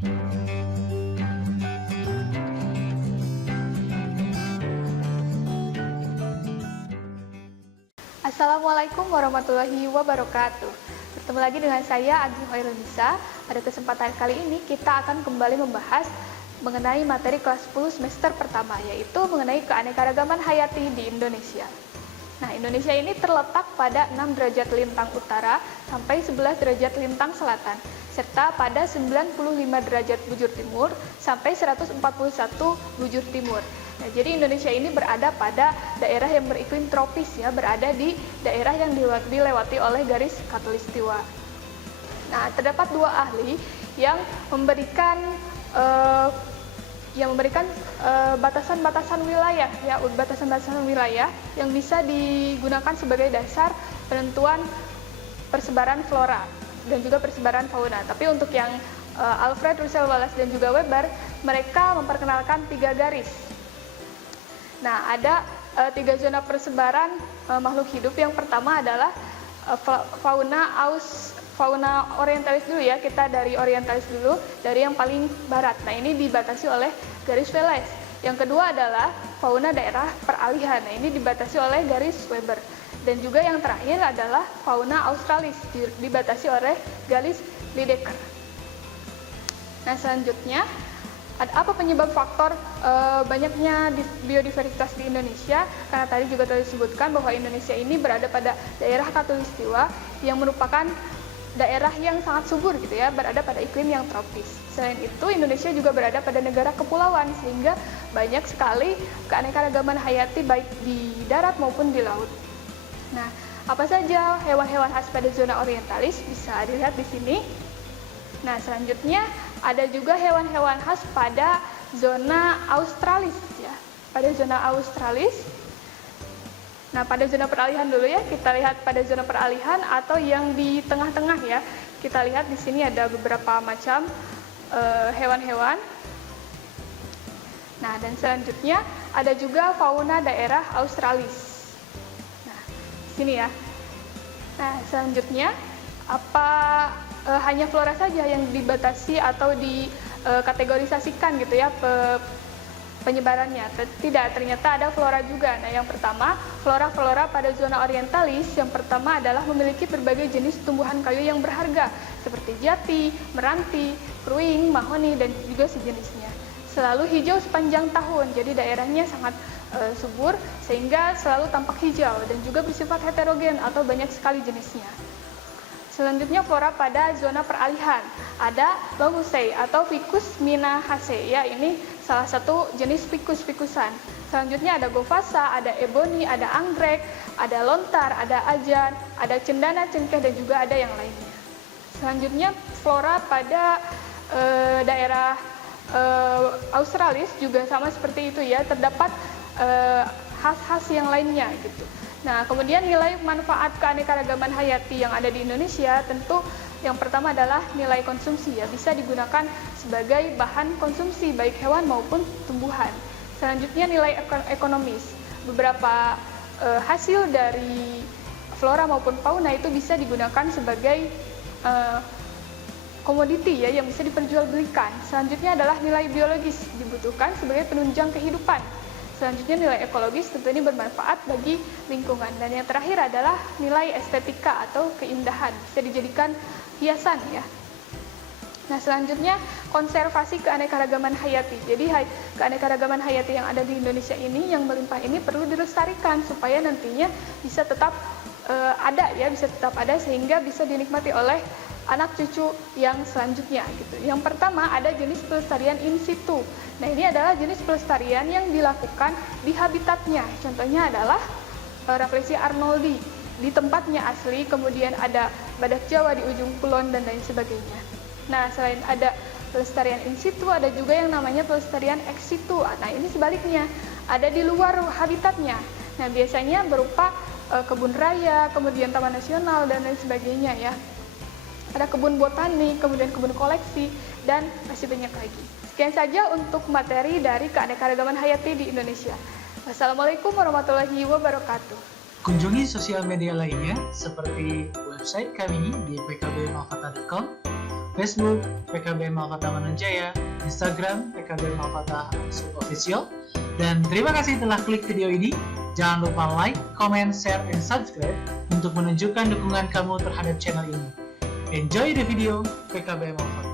Assalamualaikum warahmatullahi wabarakatuh. Bertemu lagi dengan saya Agi Hoirunisa. Pada kesempatan kali ini kita akan kembali membahas mengenai materi kelas 10 semester pertama, yaitu mengenai keanekaragaman hayati di Indonesia. Nah, Indonesia ini terletak pada 6 derajat lintang utara sampai 11 derajat lintang selatan, serta pada 95 derajat bujur timur sampai 141 bujur timur. Nah, jadi Indonesia ini berada pada daerah yang beriklim tropis, ya, berada di daerah yang dilewati oleh garis khatulistiwa. Nah, terdapat dua ahli yang memberikan batasan-batasan wilayah, ya, batasan-batasan wilayah yang bisa digunakan sebagai dasar penentuan persebaran flora dan juga persebaran fauna. Tapi untuk yang Alfred Russel Wallace dan juga Weber, mereka memperkenalkan 3 garis. Nah, ada 3 zona persebaran makhluk hidup. Yang pertama adalah fauna orientalis dulu, ya. Kita dari orientalis dulu, dari yang paling barat. Nah, ini dibatasi oleh garis Wallace. Yang kedua adalah fauna daerah peralihan. Nah, ini dibatasi oleh garis Weber. Dan juga yang terakhir adalah fauna australis, dibatasi oleh garis Lydekker. Nah, selanjutnya, apa penyebab faktor banyaknya biodiversitas di Indonesia? Karena tadi juga telah disebutkan bahwa Indonesia ini berada pada daerah khatulistiwa yang merupakan daerah yang sangat subur, gitu, ya, berada pada iklim yang tropis. Selain itu, Indonesia juga berada pada negara kepulauan, sehingga banyak sekali keanekaragaman hayati baik di darat maupun di laut. Nah, apa saja hewan-hewan khas pada zona orientalis bisa dilihat di sini. Nah, selanjutnya ada juga hewan-hewan khas pada zona australis, ya. Pada zona australis. Nah, pada zona peralihan dulu, ya. Kita lihat pada zona peralihan atau yang di tengah-tengah, ya. Kita lihat di sini ada beberapa macam hewan-hewan. Nah, dan selanjutnya ada juga fauna daerah australis. Nah, di sini, ya. Nah, selanjutnya hanya flora saja yang dibatasi atau dikategorisasikan, gitu, ya, penyebarannya. Tidak, ternyata ada flora juga. Nah, yang pertama, flora pada zona orientalis yang pertama adalah memiliki berbagai jenis tumbuhan kayu yang berharga seperti jati, meranti, kruing, mahoni, dan juga sejenisnya. Selalu hijau sepanjang tahun, jadi daerahnya sangat subur sehingga selalu tampak hijau dan juga bersifat heterogen atau banyak sekali jenisnya. Selanjutnya, flora pada zona peralihan. Ada Lomusei atau Ficus minaceae, ya, ini salah satu jenis ficus-ficusan. Selanjutnya ada Govasa, ada Ebony, ada anggrek, ada lontar, ada ajan, ada cendana, cengkeh, dan juga ada yang lainnya. Selanjutnya, flora pada daerah australis juga sama seperti itu, ya, terdapat khas-khas yang lainnya, gitu. Nah, kemudian nilai manfaat keanekaragaman hayati yang ada di Indonesia, tentu yang pertama adalah nilai konsumsi, ya, bisa digunakan sebagai bahan konsumsi baik hewan maupun tumbuhan. Selanjutnya nilai ekonomis. Beberapa hasil dari flora maupun fauna itu bisa digunakan sebagai komoditi, ya, yang bisa diperjualbelikan. Selanjutnya adalah nilai biologis, dibutuhkan sebagai penunjang kehidupan. Selanjutnya nilai ekologis, tentu ini bermanfaat bagi lingkungan. Dan yang terakhir adalah nilai estetika atau keindahan, bisa dijadikan hiasan, ya. Nah, selanjutnya konservasi keanekaragaman hayati. Jadi keanekaragaman hayati yang ada di Indonesia ini yang melimpah ini perlu dilestarikan supaya nantinya bisa tetap ada sehingga bisa dinikmati oleh anak cucu yang selanjutnya, gitu. Yang pertama ada jenis pelestarian in situ. Nah, ini adalah jenis pelestarian yang dilakukan di habitatnya. Contohnya adalah Rafflesia arnoldi di tempatnya asli, kemudian ada badak Jawa di ujung kulon dan lain sebagainya. Nah, selain ada pelestarian in situ, ada juga yang namanya pelestarian ex situ. Nah, ini sebaliknya, ada di luar habitatnya. Nah, biasanya berupa kebun raya, kemudian taman nasional dan lain sebagainya, ya. Ada kebun botani, kemudian kebun koleksi, dan masih banyak lagi. Sekian saja untuk materi dari keanekaragaman hayati di Indonesia. Wassalamualaikum warahmatullahi wabarakatuh. Kunjungi sosial media lainnya seperti website kami di pkbmalfata.com, Facebook PKBM Malkota Manunjaya, Instagram PKBM Malkota Official. Dan terima kasih telah klik video ini. Jangan lupa like, comment, share, and subscribe untuk menunjukkan dukungan kamu terhadap channel ini. Enjoy the video PKBM Malkota.